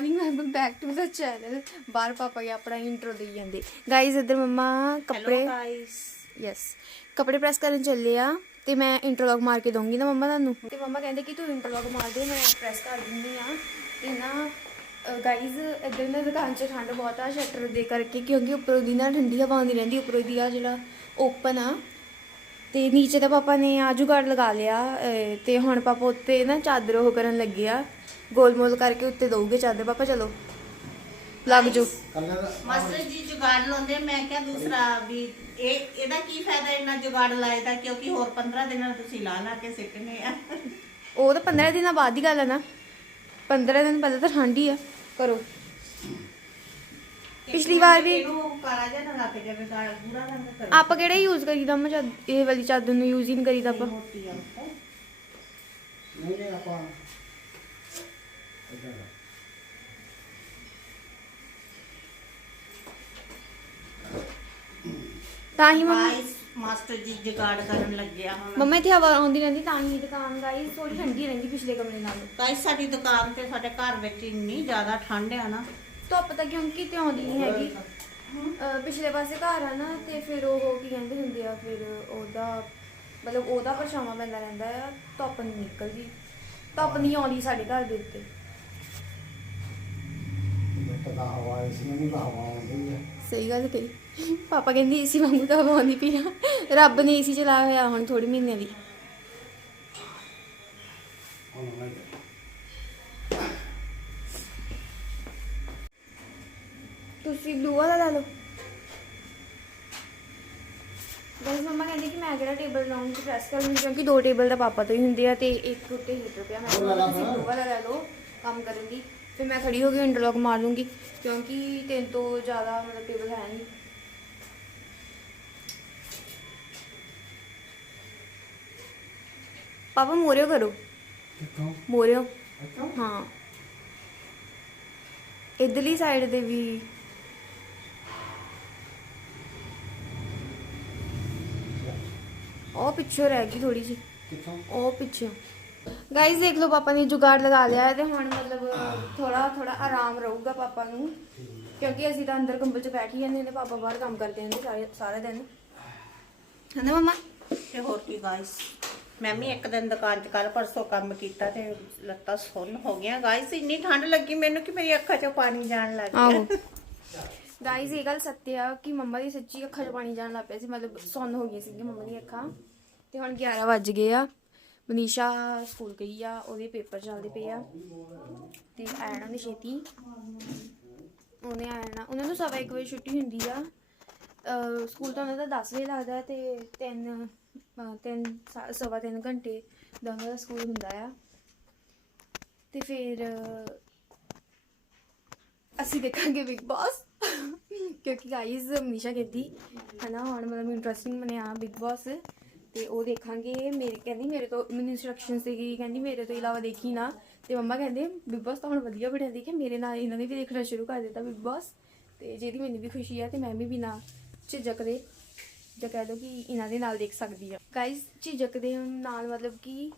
Morning welcome back to the channel ਬਾਹਰ ਪਾਪਾ ਕੇ ਆਪਣਾ ਇੰਟਰੋ ਦੇਈ ਜਾਂਦੇ ਗਾਇਜ਼ ਇੱਧਰ ਮੰਮਾ ਕੱਪੜੇ ਗਾਇਸ ਯੈਸ ਕੱਪੜੇ ਪ੍ਰੈਸ ਕਰਨ ਚੱਲੇ ਆ ਤੇ ਮੈਂ ਇੰਟਰਲੌਕ ਮਾਰ ਕੇ ਦਊਂਗੀ ਨਾ ਮੰਮਾ ਤੁਹਾਨੂੰ ਤੇ ਮੰਮਾ ਕਹਿੰਦੇ ਕਿ ਤੂੰ ਇੰਟਰਲੌਕ ਮਾਰ ਦੇ ਮੈਂ ਪ੍ਰੈਸ ਕਰ ਦਿੰਦੀ ਆ ਤੇ ਨਾ ਗਾਇਜ਼ ਇੱਧਰ ਨਾ ਦੁਕਾਨ 'ਚ ਠੰਡ ਬਹੁਤ ਆ ਸ਼ਟਰ ਦੇ ਕਰਕੇ ਕਿਉਂਕਿ ਉੱਪਰੋਂ ਦੀ ਨਾ ਠੰਡੀ ਹਵਾ ਆਉਂਦੀ ਰਹਿੰਦੀ ਉੱਪਰੋਂ ਦੀ ਆ ਜਿਹੜਾ ਓਪਨ ਆ ਤੇ ਨੀਚੇ ਤਾਂ ਪਾਪਾ ਨੇ ਆ ਜੁਗਾੜ ਲਗਾ ਲਿਆ ਤੇ ਹੁਣ ਪਾਪਾ ਉੱਤੇ ਨਾ ਚਾਦਰ ਉਹ ਕਰਨ ਲੱਗੇ ਆ। ਗੋਲ ਮੋਲ ਕਰਕੇ ਉੱਤੇ ਦਊਗੇ ਚਾਦਰ। ਪਾਪਾ ਚਲੋ ਲੱਗ ਜੋ। ਮਾਸਟਰ ਜੀ ਜੁਗਾੜ ਲਾਉਂਦੇ ਮੈਂ ਕਿਹਾ ਦੂਸਰਾ ਵੀ ਇਹ ਇਹਦਾ ਕੀ ਫਾਇਦਾ ਇੰਨਾ ਜੁਗਾੜ ਲਾਏ ਦਾ? ਕਿਉਂਕਿ ਹੋਰ 15 ਦਿਨਾਂ ਤੁਸੀਂ ਲਾ ਲਾ ਕੇ ਸਿੱਟਨੇ ਆ। ਉਹ ਤਾਂ 15 ਦਿਨਾਂ ਬਾਅਦ ਦੀ ਗੱਲ ਆ ਨਾ। 15 ਦਿਨ ਪਹਿਲਾਂ ਤਾਂ ਠੰਡ ਆ। ਕਰੋ। ਪਿਛਲੀ ਵਾਰ ਵੀ ਇਹਨੂੰ ਕਾਲਾ ਜਿਹਾ ਨਾ ਲੱਗ ਜਾਵੇ ਗਾਲ ਪੂਰਾ ਰੰਗ ਕਰ। ਆਪਾਂ ਕਿਹੜਾ ਯੂਜ਼ ਕਰੀਦਾ ਮੈਂ ਇਹ ਵਾਲੀ ਚਾਦਰ ਨੂੰ ਯੂਜ਼ ਹੀ ਨਹੀਂ ਕਰੀਦਾ ਆਪਾਂ? ਮੋਟੀ ਆ। ਨਹੀਂ ਨਹੀਂ ਆਪਾਂ ਇਦਾਂ ਤਾਂ ਹੀ ਮੰਮਾ ਗਾਇਸ ਮਾਸਟਰ ਜੀ ਜੁਗਾੜ ਕਰਨ ਲੱਗਿਆ ਹੁਣ। ਮੰਮਾ ਇੱਥੇ ਹਵਾ ਆਉਂਦੀ ਰਹਿੰਦੀ ਤਾਂ ਹੀ ਦੁਕਾਨ ਗਾਈ ਥੋੜੀ ਠੰਡੀ ਰਹਿੰਦੀ ਪਿਛਲੇ ਕਮਰੇ ਨਾਲੋਂ। ਗਾਇਸ ਸਾਡੀ ਦੁਕਾਨ ਤੇ ਸਾਡੇ ਘਰ ਵਿੱਚ ਇੰਨੀ ਜ਼ਿਆਦਾ ਠੰਡ ਆ ਨਾ ਧੁੱਪ ਤਾਂ ਕਿਉਂਕਿ ਤੇ ਆਉਂਦੀ ਨਹੀਂ ਹੈਗੀ। ਅਹ ਪਿਛਲੇ ਪਾਸੇ ਘਰ ਆ ਨਾ, ਤੇ ਫਿਰ ਉਹ ਕੀ ਕਹਿੰਦੇ ਹੁੰਦੇ ਆ, ਫਿਰ ਉਹਦਾ ਮਤਲਬ ਉਹਦਾ ਪਰਛਾਵਾਂ ਪੈਂਦਾ ਰਹਿੰਦਾ ਆ, ਧੁੱਪ ਨਹੀਂ ਨਿਕਲਦੀ। ਧੁੱਪ ਨਹੀਂ ਆਉਂਦੀ ਸਾਡੇ ਘਰ ਦੇ ਉੱਤੇ। ਪਤਾ ਹਵਾ ਇਸ ਨੂੰ ਨਹੀਂ ਹਵਾ ਆਉਂਦੀ ਹੈ ਸਹੀ ਗੱਲ ਕਹੀ। ਪਾਪਾ ਕਹਿੰਦੀ ਏਸੀ ਵਾਂਗੂ ਤਾਂ ਹਵਾ ਆਉਂਦੀ ਪਈ ਆ। ਰੱਬ ਨੇ ਏਸੀ ਚਲਾਇਆ ਹੋਇਆ ਹੁਣ ਥੋੜੀ ਮਹੀਨੇ ਦੀ ਹੁਣ ਮੈਂ ਤੁਸੀਂ ਬਲੂ ਵਾਲਾ ਲੈ ਲਓ। ਗਾਇਸ ਮਮਾ ਕਹਿੰਦੀ ਕਿ ਮੈਂ ਕਿਹੜਾ ਟੇਬਲ ਲਾਉਂਗੀ ਪ੍ਰੈਸ ਕਰੂੰਗੀ ਕਿਉਂਕਿ ਦੋ ਟੇਬਲ ਤਾਂ ਪਾਪਾ ਤੋਂ ਹੀ ਹੁੰਦੇ ਆ ਤੇ ਇੱਕ ਉੱਤੇ ਹੀਟਰ ਪਿਆ ਮੈਂ ਲਾ ਤੁਸੀਂ। ਬਲੂ ਵਾਲਾ ਲੈ ਲਓ ਕੰਮ ਕਰਨ ਦੀ ਫਿਰ ਮੈਂ ਖੜੀ ਹੋ ਕੇ ਇੰਟਰਲੌਕ ਮਾਰ ਲੂੰਗੀ ਕਿਉਂਕਿ ਤਿੰਨ ਤੋਂ ਜ਼ਿਆਦਾ ਮਤਲਬ ਟੇਬਲ ਹੈ ਨਹੀਂ। ਪਾਪਾ ਮੋਰਿਓ ਕਰੋ। ਮੋਰਿਓ। ਹਾਂ। ਇਧਰਲੀ ਸਾਈਡ ਦੇ ਵੀ ਉਹ ਪਿੱਛੋਂ ਰਹਿ ਗਈ ਥੋੜੀ ਜੀ ਕਿੱਥੋਂ? ਉਹ ਪਿੱਛੋਂ। ਗਾਇਸ ਦੇਖ ਲਓ ਪਾਪਾ ਨੇ ਜੁਗਾੜ ਲਗਾ ਲਿਆ ਹੈ ਤੇ ਹੁਣ ਮਤਲਬ ਥੋੜਾ ਥੋੜਾ ਆਰਾਮ ਰਹੂਗਾ ਪਾਪਾ ਨੂੰ। ਕਿਉਂਕਿ ਅਸੀਂ ਤਾਂ ਅੰਦਰ ਕੰਬਲ 'ਚ ਬੈਠ ਹੀ ਜਾਂਦੇ ਨੇ ਪਾਪਾ ਬਾਹਰ ਕੰਮ ਕਰਦੇ ਹੁੰਦੇ ਸਾਰੇ ਸਾਰਾ ਦਿਨ। ਹਨਾ ਮਮਾ? ਤੇ ਹੋਰ ਕੀ ਗਾਇਸ ਮੈਂ ਵੀ ਇੱਕ ਦਿਨ ਦੁਕਾਨ 'ਚ ਕੱਲ ਪਰਸੋਂ ਕੰਮ ਕੀਤਾ ਤੇ ਲੱਤਾਂ ਸੁੰਨ ਹੋ ਗਈਆਂ। ਗਾਇਸ ਇੰਨੀ ਠੰਡ ਲੱਗੀ ਮੈਨੂੰ ਕਿ ਮੇਰੀ ਅੱਖਾਂ 'ਚੋਂ ਪਾਣੀ ਜਾਣ ਲੱਗ ਗਿਆ। ਗਾਈਜ਼ ਇਹ ਗੱਲ ਸੱਚ ਆ ਕਿ ਮੰਮਾ ਦੀ ਸੱਚੀ ਅੱਖਾਂ 'ਚ ਪਾਣੀ ਜਾਣ ਲੱਗ ਪਿਆ ਸੀ। ਮਤਲਬ ਸੁੰਨ ਹੋ ਗਈ ਸੀ ਮੰਮਾ ਦੀਆਂ ਅੱਖਾਂ। ਤੇ ਹੁਣ 11 ਵੱਜ ਗਏ ਆ। ਮਨੀਸ਼ਾ ਸਕੂਲ ਗਈ ਆ, ਉਹਦੇ ਪੇਪਰ ਚੱਲਦੇ ਪਏ ਆ। ਤੇ ਆਣਾ ਨੇ ਛੇਤੀ। ਉਹਨੇ ਆਣਾ ਉਹਨਾਂ ਨੂੰ ਸਵਾ ਇੱਕ ਵਜੇ ਛੁੱਟੀ ਹੁੰਦੀ ਆ। ਸਕੂਲ ਤਾਂ ਉਹਨਾਂ ਦਾ 10 ਵਜੇ ਲੱਗਦਾ ਹੈ ਤੇ 3 ਤਿੰਨ ਸਵਾ ਤਿੰਨ ਘੰਟੇ ਦਾ ਉਹਨਾਂ ਦਾ ਸਕੂਲ ਹੁੰਦਾ ਆ। ਤੇ ਫਿਰ ਅਸੀਂ ਦੇਖਾਂਗੇ ਬਿਗ ਬਾਸ ਕਿਉਂਕਿ ਗਾਈਜ਼ ਮਨੀਸ਼ਾ ਕਹਿੰਦੀ, ਹਨਾ, ਹੁਣ ਮਤਲਬ ਇੰਟਰਸਟਿੰਗ ਬਣਿਆ ਬਿਗ ਬਾਸ ਤੇ ਉਹ ਦੇਖਾਂਗੇ। ਮੇਰੀ ਕਹਿੰਦੀ ਮੇਰੇ ਤੋਂ ਮੈਨੂੰ ਇਨਸਟਰਕਸ਼ਨ ਸੀਗੀ, ਕਹਿੰਦੀ ਮੇਰੇ ਤੋਂ ਇਲਾਵਾ ਦੇਖੀ ਨਾ। ਤੇ ਮੰਮਾ ਕਹਿੰਦੇ ਬਿਗ ਬਾਸ ਤਾਂ ਹੁਣ ਵਧੀਆ ਬਣਿਆ ਦੇਖਿਆ ਮੇਰੇ ਨਾਲ ਇਹਨਾਂ ਨੇ ਵੀ ਦੇਖਣਾ ਸ਼ੁਰੂ ਕਰ ਦਿੱਤਾ ਬਿਗ ਬਾਸ। ਤੇ ਜਿਹਦੀ ਮੈਨੂੰ ਵੀ ਖੁਸ਼ੀ ਆ ਤੇ ਮੈਂ ਵੀ ਬਿਨਾ ਝਿਜਕ ਦੇ, ਜਾਂ ਕਹਿ ਲਓ ਕਿ ਇਹਨਾਂ ਦੇ ਨਾਲ ਦੇਖ ਸਕਦੀ ਆ। ਗਾਈਜ਼ ਝਿਜਕ ਦੇ ਨਾਲ ਮਤਲਬ ਕਿ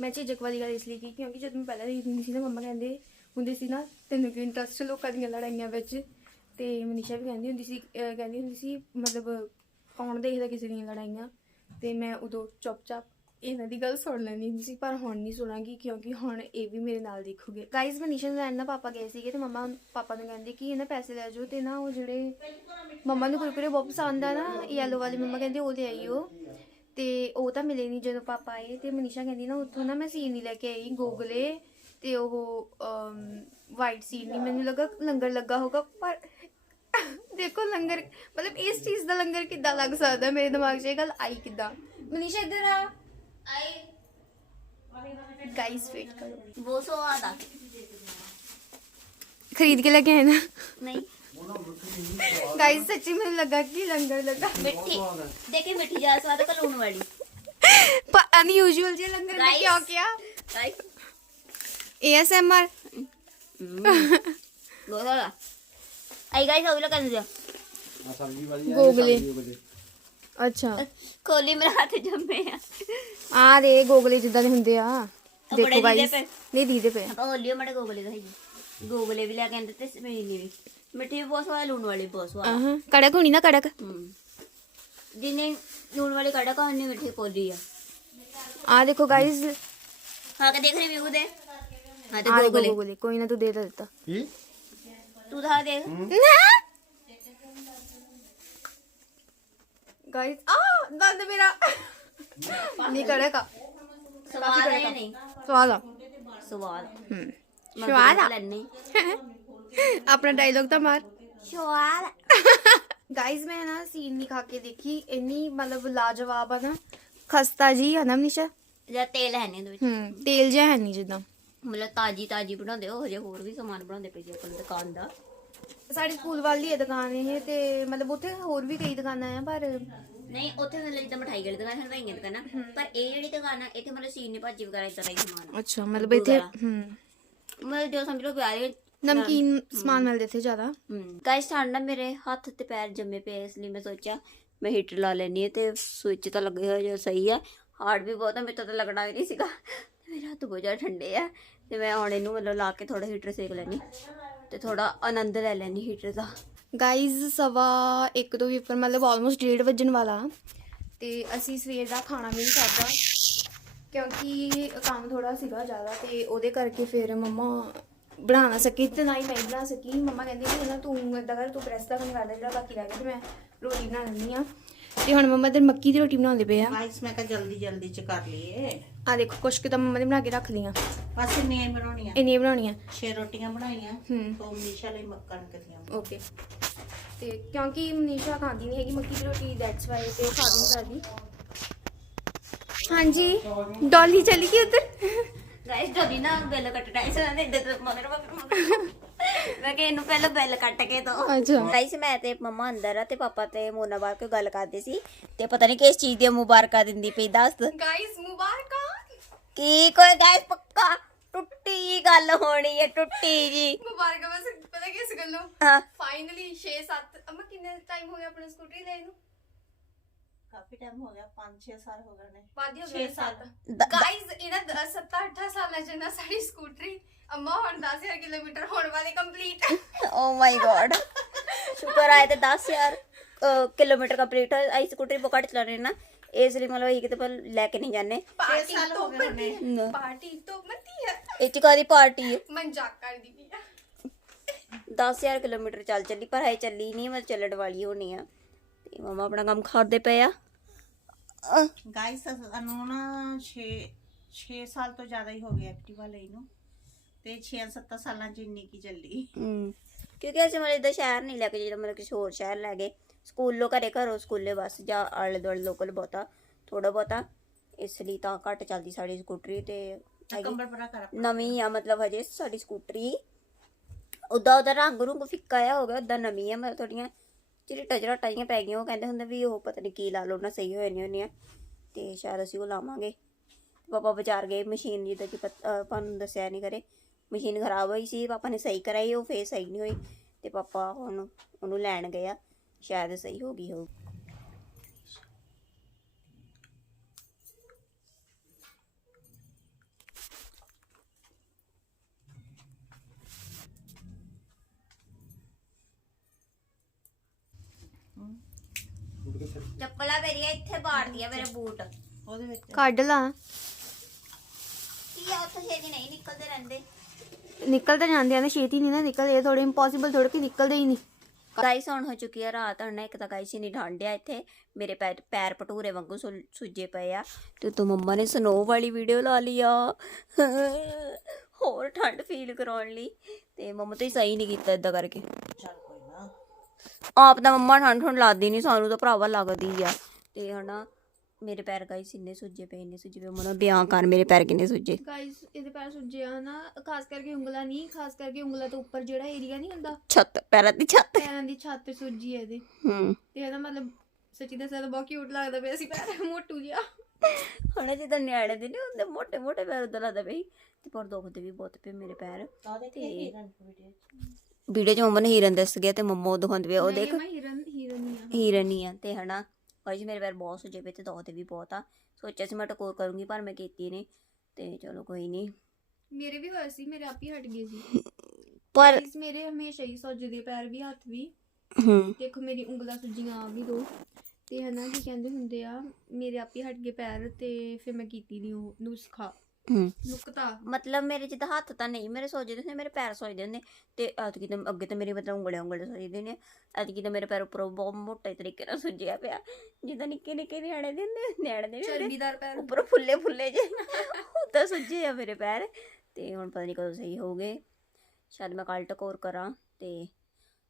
ਮੈਂ ਝਿਜਕ ਵਾਲੀ ਗੱਲ ਇਸ ਲਈ ਕੀ, ਕਿਉਂਕਿ ਜਦੋਂ ਮੈਂ ਪਹਿਲਾਂ ਦੇਖਦੀ ਹੁੰਦੀ ਸੀ ਨਾ, ਮੰਮਾ ਕਹਿੰਦੇ ਹੁੰਦੇ ਸੀ ਨਾ, ਤੈਨੂੰ ਕੀ ਇੰਟਰਸਟ ਲੋਕਾਂ ਦੀਆਂ ਲੜਾਈਆਂ ਵਿੱਚ? ਤੇ ਮਨੀਸ਼ਾ ਵੀ ਕਹਿੰਦੀ ਹੁੰਦੀ ਸੀ ਕਹਿੰਦੀ ਹੁੰਦੀ ਸੀ, ਮਤਲਬ ਕੌਣ ਦੇਖਦਾ ਕਿਸੇ ਦੀਆਂ ਲੜਾਈਆਂ? ਤੇ ਮੈਂ ਉਦੋਂ ਚੁੱਪਚਾਪ ਇਹਨਾਂ ਦੀ ਗੱਲ ਸੁਣ ਲੈਂਦੀ ਹੁੰਦੀ ਸੀ, ਪਰ ਹੁਣ ਨਹੀਂ ਸੁਣਾਂਗੀ ਕਿਉਂਕਿ ਹੁਣ ਇਹ ਵੀ ਮੇਰੇ ਨਾਲ ਦੇਖੂਗੇ। ਗਾਈਜ਼ ਮਨੀਸ਼ਾ ਨੂੰ ਲੈਣ ਨਾ ਪਾਪਾ ਗਏ ਸੀਗੇ ਤੇ ਮੰਮਾ, ਪਾਪਾ ਨੂੰ ਕਹਿੰਦੇ ਕਿ ਇਹਨਾਂ ਪੈਸੇ ਲੈ ਜਾਓ ਤੇ ਨਾ ਉਹ ਜਿਹੜੇ ਮੰਮਾ ਨੂੰ ਕੁਰਕੁਰੇ ਬਹੁਤ ਪਸੰਦ ਆ ਨਾ ਯੈਲੋ ਵਾਲੇ ਮੰਮਾ ਕਹਿੰਦੇ ਉਹ ਲੈ ਆਈਓ। ਤੇ ਉਹ ਤਾਂ ਮਿਲੇ ਨਹੀਂ ਜਦੋਂ ਪਾਪਾ ਆਏ ਤੇ ਮਨੀਸ਼ਾ ਕਹਿੰਦੀ ਨਾ ਉੱਥੋਂ ਨਾ ਮੈਂ ਸੀਨ ਨਹੀਂ ਲੈ ਕੇ ਆਈ ਗੋਗਲੇ ਤੇ ਉਹ ਵਾਈਟ ਸੀਨ ਨਹੀਂ ਮੈਨੂੰ ਲੱਗਾ ਲੰਗਰ ਲੱਗਾ ਹੋਗਾ ਪਰ ਦੇਖੋ ਲੰਗਰ ਮਤਲਬ ਇਸ ਚੀਜ਼ ਦਾ ਲੰਗਰ ਕਿੱਦਾਂ ਲੱਗ ਸਕਦਾ ਮੇਰੇ ਦਿਮਾਗ 'ਚ ਇਹ ਗੱਲ ਆਈ ਕਿੱਦਾਂ ਮਨੀਸ਼ਾ ਇੱਧਰ ਆ ਆਈ ਗਾਈਸ ਵੇਟ ਕਰੋ वो सौ आधा ਖਰੀਦ ਕੇ ਲੈ ਕੇ ਆਏ ਨਾ नहीं ਗਾਈਸ ਸੱਚੀ ਮੈਨੂੰ ਲੱਗਾ ਕਿ ਲੰਗਰ ਲੱਗਾ मिट्टी देखिए मिट्टी ज्यादा स्वाद का लून वाली ਪਰ ਅਨਯੂਜੂਅਲ ਜਿਹਾ ਲੰਗਰ ਮੈਂ Guys. ਕਿਉਂ ਕਿਹਾ गाइस ਏਐਸਐਮਆਰ बहुत वाला आई गाइस अगला कर दिया ਆ ਸਬਜ਼ੀ ਵਾਲੀ ਗੋਗਲੇ। ਸਬਜ਼ੀ ਵਾਲੀ। ਅੱਛਾ कोली में हाथ जमे हैं ਆ ਦੇ ਗੋਗਲੇ ਜਿੱਦਾਂ ਦੇ ਹੁੰਦੇ ਆ ਬੜੇ ਦੇਖੋ ਦੀਦੇ ਗਾਈਸ ਪਏ। ਨਹੀਂ ਦੀਦੇ ਪਏ अब लियो मटे गोगले का है ਗੋਗਲੇ ਵੀ ਲੈ ਕੇ ਆਂਦੇ ਤੇ ਸਮੀਨੀ ਵੀ ਮਿੱਠੀ ਵੀ ਬਹੁਤ ਸਵਾਦ ਲੂਣ ਵਾਲੀ ਵੀ ਬਹੁਤ ਸਵਾਦ ਆਹਾਂ ਕੜਕ ਹੋਣੀ ਨਾ ਕੜਕ ਹੂੰ ਜਿਨੇ ਲੂਣ ਵਾਲੀ ਕੜਕ ਉਹਨੇ ਮਿੱਠੀ ਕੋਲੀ ਆ ਆ ਦੇਖੋ ਗਾਇਸ ਖਾ ਕੇ ਦੇਖ ਰਹੇ ਵੀ ਉਹਦੇ ਹਾਂ ਤੇ ਆ ਦੇਖੋ ਗੋਗਲੇ ਗੋਗਲੇ ਕੋਈ ਨਾ ਤੂੰ ਦੇ ਤਾਂ ਦਿੱਤਾ ਕੀ ਤੂੰ ਤਾਂ ਦੇਖ ਗਾਇਸ ਆ ਦੰਦ ਮੇਰਾ। ਆ ਸਵਾਦ ਹੈ ਨਹੀਂ? ਸਵਾਦ ਆ। ਸਵਾਦ। ਹੂੰ। ਸਵਾਦ ਆ। ਲੈਣੇ ਆਪਣਾ ਡਾਇਲੋਗ ਤਾਂ ਮਾਰ। ਸਵਾਦ। ਗਾਇਸ ਮੈਂ ਨਾ ਸੀਨ ਨਹੀਂ ਖਾ ਕੇ ਦੇਖੀ। ਇੰਨੀ ਮਤਲਬ ਲਾਜਵਾਬ ਆ ਨਾ। ਖਸਤਾ ਜੀ ਆ ਨਾ ਮਨੀਸ਼ਾ? ਜਾਂ ਤੇਲ ਹੈ ਨਹੀਂ ਇਹਦੇ ਵਿੱਚ। ਹੂੰ ਤੇਲ ਜਿਹਾ ਹੈ ਨਹੀਂ ਜਿੱਦਾਂ। ਮਤਲਬ ਤਾਜੀ ਤਾਜੀ ਬਣਾਉਂਦੇ ਉਹ ਹਜੇ ਹੋਰ ਵੀ ਸਮਾਨ ਬਣਾਉਂਦੇ ਪਏ ਜੀ ਆਪਣੀ ਦੁਕਾਨ ਦਾ। ਸਾਡੇ ਸਕੂਲ ਵੱਲ ਹੀ ਹੈ ਦੁਕਾਨ ਇਹ ਤੇ ਮਤਲਬ ਉੱਥੇ ਹੋਰ ਵੀ ਕਈ ਦੁਕਾਨਾਂ ਆ ਪਰ ਨਹੀਂ ਉੱਥੇ ਮਤਲਬ ਜਿੱਦਾਂ ਮਠਾਈ ਵਾਲੀ ਦੁਕਾਨ ਹਲਵਾਈਆਂ ਦੀ ਦੁਕਾਨ ਆ। ਪਰ ਇਹ ਜਿਹੜੀ ਦੁਕਾਨ ਆ ਇੱਥੇ ਮਤਲਬ ਸੀਨੀ ਭਾਜੀ ਵਗੈਰਾ ਇਦਾਂ ਦਾ ਹੀ ਸਮਾਨ ਆ। ਅੱਛਾ ਮਤਲਬ ਇੱਥੇ ਹੂੰ। ਮਤਲਬ ਜੋ ਸਮਝ ਲਓ ਪਿਆਰੇ ਨਮਕੀਨ ਸਮਾਨ ਮਿਲਦੇ ਇੱਥੇ ਜ਼ਿਆਦਾ। ਹਮ ਗਾਇਸ ਠੰਡ ਨਾ ਮੇਰੇ ਹੱਥ ਤੇ ਪੈਰ ਜੰਮੇ ਪਏ ਆ, ਇਸ ਲਈ ਮੈਂ ਸੋਚਿਆ ਮੈਂ ਹੀਟਰ ਲਾ ਲੈਣੀ ਹੈ ਤੇ ਸਵਿਚ ਤਾਂ ਲੱਗੇ ਹੋਏ ਜੋ ਸਹੀ ਹੈ ਹਾਰਡ ਵੀ ਬਹੁਤ ਆ ਮੇਰੇ ਤੋਂ ਲੱਗਣਾ ਵੀ ਨਹੀਂ ਸੀਗਾ। ਮੇਰੇ ਹੱਥ ਬਹੁਤ ਜ਼ਿਆਦਾ ਠੰਡੇ ਆ ਤੇ ਮੈਂ ਹੁਣ ਇਹਨੂੰ ਮਤਲਬ ਲਾ ਕੇ ਥੋੜਾ ਹੀਟਰ ਸੇਕ ਲੈਣੀ ਤੇ ਥੋੜਾ ਆਨੰਦ ਲੈ ਲੈਣੀ ਹੀਟਰ ਦਾ। ਗਾਈਜ਼ ਸਵਾ ਇੱਕ ਤੋਂ ਵੀ ਉੱਪਰ, ਮਤਲਬ ਆਲਮੋਸਟ 1:30 ਵੱਜਣ ਵਾਲਾ। ਤੇ ਅਸੀਂ ਸਵੇਰ ਦਾ ਖਾਣਾ ਵੀ ਨਹੀਂ ਖਾਧਾ, ਕਿਉਂਕਿ ਕੰਮ ਥੋੜਾ ਸੀਗਾ ਜ਼ਿਆਦਾ ਤੇ ਉਹਦੇ ਕਰਕੇ ਫਿਰ ਮੰਮਾ ਬਣਾ ਨਾ ਸਕੀ, ਤੇ ਨਾ ਹੀ ਮੈਂ ਬਣਾ ਸਕੀ। ਮੰਮਾ ਕਹਿੰਦੀ ਸੀ ਨਾ ਤੂੰ ਏਦਾਂ ਕਰ, ਤੂੰ ਪ੍ਰੈਸ ਦਾ ਕੰਮ ਕਰ ਲੈ, ਜਿਹੜਾ ਬਾਕੀ ਰਹਿ ਗਿਆ ਤੇ ਮੈਂ ਰੋਟੀ ਬਣਾ ਲੈਂਦੀ ਆ ਤੇ ਹੁਣ ਮੰਮਾ ਤੇ ਮੱਕੀ ਦੀ ਰੋਟੀ ਬਣਾਉਂਦੇ ਪਏ ਆ। ਗਾਇਸ ਮੈਂ ਕਿਹਾ ਜਲਦੀ ਜਲਦੀ ਚ ਕਰ ਲਈਏ। ਆ ਦੇਖੋ ਕੁਛ ਕੁ ਤਾਂ ਮੰਮਾ ਨੇ ਬਣਾ ਕੇ ਰੱਖ ਲਈਆਂ। ਬਸ ਇੰਨੀਆਂ ਹੀ ਬਣਾਉਣੀਆਂ। ਇੰਨੀਆਂ ਬਣਾਉਣੀਆਂ। ਛੇ ਰੋਟੀਆਂ ਬਣਾਈਆਂ ਹੂੰ। ਤੋਂ ਮਨੀਸ਼ਾ ਲਈ ਮੱਕਣ ਕਦੀਆਂ। ਓਕੇ। ਤੇ ਕਿਉਂਕਿ ਮਨੀਸ਼ਾ ਖਾਂਦੀ ਨਹੀਂ ਹੈਗੀ ਮੱਕੀ ਦੀ ਰੋਟੀ ਦੈਟਸ ਵਾਈ ਤੇ ਉਹ ਖਾ ਨਹੀਂ ਸਕਦੀ ਹਾਂਜੀ ਡੋਲੀ ਚਲੀ ਗਈ ਉਧਰ? ਗਾਇਸ ਜਦੀ ਨਾ ਬੈਲ ਕੱਟਣਾ ਇਸ ਨਾਲ ਇੱਦਾਂ ਤੋਂ ਮਗਰ ਮੈਂ ਕਿ ਇਹਨੂੰ ਪਹਿਲਾਂ ਬੈਲ ਕੱਟ ਕੇ ਦੋ। ਅੱਛਾ। ਗਾਇਸ ਮੈਂ ਤੇ ਮਮਾ ਅੰਦਰ ਆ ਤੇ ਪਾਪਾ ਤੇ ਮੋਨਾ ਬਾਹਰ ਕੋਈ ਗੱਲ ਕਰਦੇ ਸੀ ਤੇ ਪਤਾ ਨਹੀਂ ਕਿਸ ਚੀਜ਼ ਦੀ ਮੁਬਾਰਕਾਂ ਦਿੰਦੀ ਪਈ ਦੱਸ। ਗਾਇਸ ਮੁਬਾਰਕਾਂ? ਕੀ ਕੋਈ ਗਾਇਸ ਪੱਕਾ ਟੁੱਟੀ ਗੱਲ ਹੋਣੀ ਹੈ ਟੁੱਟੀ ਜੀ। ਮੁਬਾਰਕਾਂ ਬਸ ਪਤਾ ਕਿਸ ਗੱਲੋਂ? ਹਾਂ। ਫਾਈਨਲੀ 6 7 ਅਮਾ ਕਿੰਨੇ ਟਾਈਮ ਹੋ ਗਿਆ ਆਪਣੀ ਸਕੂਟਰੀ ਲੈ ਨੂੰ? ਕਾਫੀ ਟਾਈਮ ਹੋ ਗਿਆ 5-6 ਸਾਲ ਹੋ ਗਏ ਨੇ। ਵਾਦੀ ਹੋ ਛੇ ਗਏ ਸਾਲ। 7 ਦ- ਗਾਇਸ ਇਹਨਾਂ 7 8 ਸਾਲਾਂ ਚ ਨਾ ਸਾਡੀ ਸਕੂਟਰੀ। ਅੰਮਾ ਹੁਣ 10000 ਕਿਲੋਮੀਟਰ ਹੋਣ ਵਾਲੀ ਕੰਪਲੀਟ ਓ ਮਾਈ ਗॉड ਸ਼ੁਕਰ ਆਏ ਤੇ 10000 ਅਹ, ਕਿਲੋਮੀਟਰ ਕੰਪਲੀਟ ਹੋਇਆ ਆਈ ਸਕੂਟਰੀ ਬਹੁਤ ਘੱਟ ਚਲਾ ਰਹੇ ਨਾ। ਇਸ ਲਈ ਮਤਲਬ ਇਹ ਕਿਤੇ ਪਰ ਲੈ ਕੇ ਨਹੀਂ ਜਾਂਦੇ। ਪਾਰਟੀ ਸਾਲ ਤੋਂ ਹੋ ਗਏ ਮਤੀ। ਹੈ ਪਾਰਟੀ ਤੋਂ ਮਤੀ ਹੈ ਇਹ ਚ ਕਾਦੀ ਪਾਰਟੀ ਹੈ ਮਜ਼ਾਕ ਕਰਦੀ ਪਈ ਆ। 10000 ਕਿਲੋਮੀਟਰ ਚੱਲ ਚੱਲੀ ਪਰ ਹੈ ਚੱਲੀ ਨਹੀਂ ਮੈਂ ਚੱਲਣ ਵਾਲੀ ਹੋਣੀ ਆ। ਤੇ ਮਮਾ ਆਪਣਾ ਕੰਮ ਕਰਦੇ ਪਏ ਆ। ਗਾਇਸ ਅਨੂ ਨਾ 6 6 ਸਾਲ ਤੋਂ ਜ਼ਿਆਦਾ ਹੀ ਹੋ ਗਿਆ ਐਕਟਿਵਾ ਲਈ ਨੂੰ ਤੇ 6-7 ਸਾਲਾਂ ਚ ਇੰਨੀ ਕੀ ਚੱਲੀ। ਹਮ, ਕਿਉਂਕਿ ਅਸੀਂ ਮਤਲਬ ਇਦਾਂ ਸ਼ਹਿਰ ਨਹੀਂ ਲੈ ਕੇ ਜਿਹੜਾ ਮਤਲਬ ਕਿਸੇ ਹੋਰ ਸ਼ਹਿਰ ਲੈ ਗਏ। ਸਕੂਲੋਂ ਘਰੇ ਘਰੋਂ ਸਕੂਲੇ ਬਸ ਜਾਂ ਆਲੇ ਦੁਆਲੇ ਲੋਕਲ ਬਹੁਤਾ ਥੋੜਾ ਬਹੁਤਾ। ਇਸ ਲਈ ਤਾਂ ਘੱਟ ਚੱਲਦੀ ਸਾਡੀ ਸਕੂਟਰੀ ਤੇ ਹੈਗੀ। ਕੰਬਲ ਪਰਾ ਕਰ ਨਵੀਂ ਆ ਮਤਲਬ ਹਜੇ ਸਾਡੀ ਸਕੂਟਰੀ। ਉਦਾਂ ਉਹਦਾ ਰੰਗ ਰੁੰਗ ਫਿੱਕਾ ਆ ਹੋ ਗਿਆ ਉਦਾਂ ਨਵੀਂ ਆ ਮਤਲਬ ਥੋੜੀਆਂ ਝਰੀਟਾਂ ਝਰਾਟਾਂ ਜਿਹੀਆਂ ਪੈ ਗਈਆਂ, ਉਹ ਕਹਿੰਦੇ ਹੁੰਦੇ ਵੀ ਉਹ ਪਤਾ ਨਹੀਂ ਕੀ ਲਾ ਲਓ, ਨਾ ਸਹੀ ਹੋਏ ਨਹੀਂ ਹੁੰਦੀਆਂ ਤੇ ਸ਼ਾਇਦ ਅਸੀਂ ਉਹ ਲਾਵਾਂਗੇ। ਪਾਪਾ ਬਾਜ਼ਾਰ ਗਏ, ਮਸ਼ੀਨ ਜਿੱਦਾਂ ਕਿ ਪਤ- ਅਹ ਤੁਹਾਨੂੰ ਦੱਸਿਆ ਨਹੀਂ ਕਰੇ ਮਸ਼ੀਨ ਖਰਾਬ ਹੋਈ ਸੀ, ਪਾਪਾ ਨੇ ਸਹੀ ਕਰਾਈ, ਉਹ ਫੇਰ ਸਹੀ ਨਹੀਂ ਹੋਈ। ਤੇ ਪਾਪਾ ਹੁਣ ਉਹਨੂੰ ਲੈਣ ਗਏ ਆ, ਸ਼ਾਇਦ ਸਹੀ ਹੋ ਗਈ ਹੋਊ। ਚੱਪਲਾਂ ਮੇਰੀਆਂ ਇੱਥੇ ਬਾੜਦੀਆਂ ਮੇਰੇ ਬੂਟ। ਉਹਦੇ ਵਿੱਚ। ਕੱਢ ਲਾ। ਕੀ ਆ ਉੱਥੇ ਛੇਤੀ ਨਹੀਂ ਨਿਕਲਦੇ ਰਹਿੰਦੇ। ਨਿਕਲ ਤਾਂ ਜਾਂਦੇ ਆ ਨਾ ਛੇਤੀ ਨਹੀਂ ਨਾ ਨਿਕਲਦੇ ਇਹ ਥੋੜੇ ਇੰਪੋਸੀਬਲ ਥੋੜੇ ਕਿ ਨਿਕਲਦੇ ਹੀ ਨਹੀਂ। ਗਾਈਸ ਹੁਣ ਹੋ ਚੁੱਕੀ ਆ ਰਾਤ ਹੁਣ ਨਾ ਇੱਕ ਤਾਂ ਗਾਈਸ ਨਹੀਂ ਠੰਡਿਆ ਇੱਥੇ ਮੇਰੇ ਪੈਰ ਪੈਰ ਭਟੂਰੇ ਵਾਂਗੂ ਸੁਲ- ਸੁੱਜੇ ਪਏ ਆ। ਤੇ ਤੂੰ ਮੰਮਾ ਨੇ ਸਨੋ ਵਾਲੀ ਵੀਡੀਓ ਲਾ ਲਈ ਆ। ਹੋਰ ਠੰਡ ਫੀਲ ਕਰਾਉਣ ਲਈ। ਤੇ ਮੰਮਾ ਤੇ ਸਹੀ ਨਹੀਂ ਕੀਤਾ ਇਦਾਂ ਕਰਕੇ। ਚੱਲ ਆਪ ਤਾਂ ਮੰਮਾ ਠੰਡ ਠੰਡ ਲਾਦੀ ਨਹੀਂ ਸਾਨੂੰ ਤਾਂ ਭਰਾਵਾ ਲੱਗਦੀ ਆ। ਤੇ ਹਨਾ ਮੇਰੇ ਪੈਰ ਗਾਈਸ ਇੰਨੇ ਸੁੱਜੇ ਪਏ ਇੰਨੇ ਸੁੱਜੇ ਪਏ। ਮਨੋਂ ਬਿਆਨ ਕਰ ਮੇਰੇ ਪੈਰ ਕਿੰਨੇ ਸੁੱਜੇ। ਗਾਇਸ ਇਹਦੇ ਪੈਰ ਸੁੱਜੇ ਆ ਨਾ ਖਾਸ ਕਰਕੇ ਉਂਗਲਾਂ ਨਹੀਂ ਖਾਸ ਕਰਕੇ ਉਂਗਲਾਂ ਤੋਂ ਉੱਪਰ ਜਿਹੜਾ ਏਰੀਆ ਨਹੀਂ ਹੁੰਦਾ। ਛੱਤ ਪੈਰਾਂ ਦੀ ਛੱਤ। ਪੈਰਾਂ ਦੀ ਛੱਤ ਤੇ ਸੁੱਜੀ ਹੈ ਇਹਦੇ। ਹੂੰ। ਤੇ ਇਹਦਾ ਮਤਲਬ ਸੱਚੀ ਦੱਸਿਆ ਤਾਂ ਬਹੁਤ ਕਿਊਟ ਲੱਗਦਾ ਪਿਆ ਸੀ ਪੈਰ ਮੋਟੂ ਜਿਹਾ। ਹੁਣ ਜਿੱਦਾਂ ਨਿਆਣੇ ਦੇ ਨਹੀਂ ਹੁੰਦੇ ਮੋਟੇ ਮੋਟੇ ਪੈਰ ਉਦਾਂ ਲੱਗਦਾ ਪਈ ਤੇ ਪਰ ਦੁਖਦੇ ਵੀ ਬਹੁਤ ਪਏ ਮੇਰੇ ਪੈਰ। ਤਾਂ ਦੇਖ ਤੇ- ਹੀਰਨ ਵੀਡੀਓ 'ਚ ਮੰਮਾ ਨੇ ਹੀਰਨ ਦੱਸ ਗਿਆ ਤੇ ਮੰਮਾ ਦਿਖਾਉਂਦੇ ਪਏ ਉਹ ਦੇਖ। ਮੈਂ ਹੀਰਨ ਹੀਰਨ ਹੀ ਆ। ਹੀਰਨ ਹੀ ਆ ਤੇ ਹਨਾ। ਭਾਈ ਮੇਰੇ ਪੈਰ ਬਹੁਤ ਸੁੱਜੇ ਪਏ ਤੇ ਦੁਖਦੇ ਵੀ ਬਹੁਤ ਆ। ਸੋਚਿਆ ਸੀ ਮੈਂ ਟਕੋਰ ਕਰੂੰਗੀ ਪਰ ਮੈਂ ਕੀਤੀ ਨਹੀਂ। ਤੇ ਚਲੋ ਕੋਈ ਨਹੀਂ। ਮੇਰੇ ਵੀ ਹੋਏ ਸੀ ਮੇਰੇ ਆਪ ਹੀ ਹਟ ਗਏ ਸੀ। ਪਰ Guys, ਮੇਰੇ ਹਮੇਸ਼ਾ ਹੀ ਸੁੱਜਦੇ ਪੈਰ ਵੀ ਹੱਥ ਵੀ। ਹੂੰ। ਦੇਖੋ ਮੇਰੀ ਉਂਗਲਾਂ ਸੁੱਜੀਆਂ ਆ ਵੀ ਦੋ। ਤੇ ਹਨਾ ਕੀ ਕਹਿੰਦੇ ਹੁੰਦੇ ਆ ਮੇਰੇ ਆਪੇ ਹਟ ਗਏ ਪੈਰ ਤੇ ਫਿਰ ਮੈਂ ਕੀਤੀ ਨਹੀਂ ਉਹ ਨੁਸਖਾ। ਹੂੰ। ਨੁਕਤਾ ਮਤਲਬ ਮੇਰੇ ਜਿੱਦਾਂ ਹੱਥ ਤਾਂ ਨਹੀਂ ਮੇਰੇ ਸੋਜਦੇ ਹੁੰਦੇ ਮੇਰੇ ਪੈਰ ਸੋਜਦੇ ਹੁੰਦੇ। ਤੇ ਐਤਕੀ ਤਾਂ ਅੱਗੇ ਤਾਂ ਮੇਰੇ ਮਤਲਬ ਉਂਗਲੇ ਉਂਗਲੇ ਸੋਜਦੇ ਨੇ ਐਤਕੀ ਤਾਂ ਮੇਰੇ ਪੈਰ ਉੱਪਰੋਂ ਬਹੁਤ ਮੋਟੇ ਤਰੀਕੇ ਨਾਲ ਸੁੱਜਿਆ ਪਿਆ। ਜਿੱਦਾਂ ਨਿੱਕੇ ਨਿੱਕੇ ਨਿਆਣੇ ਦੇ ਹੁੰਦੇ ਨਿਆਣੇ ਦੇ ਨੀ ਚਰਬੀਦਾਰ ਪੈਰ। ਉੱਪਰੋਂ ਫੁੱਲੇ ਫੁੱਲੇ ਜੇ। ਉਦਾਂ ਸੁੱਜੇ ਆ ਮੇਰੇ ਪੈਰ। ਤੇ ਹੁਣ ਪਤਾ ਨਹੀਂ ਕਦੋਂ ਸਹੀ ਹੋਗੇ ਸ਼ਾਇਦ ਮੈਂ ਕੱਲ ਟਕੋਰ ਕਰਾਂ ਤੇ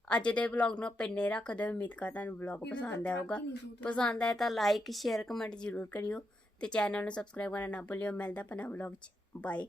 ਅੱਜ ਦੇ ਵਲੌਗ ਨੂੰ ਆਪਾਂ ਇੰਨੇ ਰੱਖਦੇ ਹਾਂ। ਉਮੀਦ ਕਰਦਾ ਤੁਹਾਨੂੰ ਵਲੌਗ ਪਸੰਦ ਆਊਗਾ ਪਸੰਦ ਆਇਆ ਤਾਂ ਲਾਈਕ ਸ਼ੇਅਰ ਕਮੈਂਟ ਜ਼ਰੂਰ ਕਰਿਓ। ਤੇ ਚੈਨਲ ਨੂੰ ਸਬਸਕ੍ਰਾਈਬ ਕਰਨਾ ਨਾ ਭੁੱਲਿਓ। ਮਿਲਦਾ ਪਨਾ ਵਲੌਗ ਚ। ਬਾਏ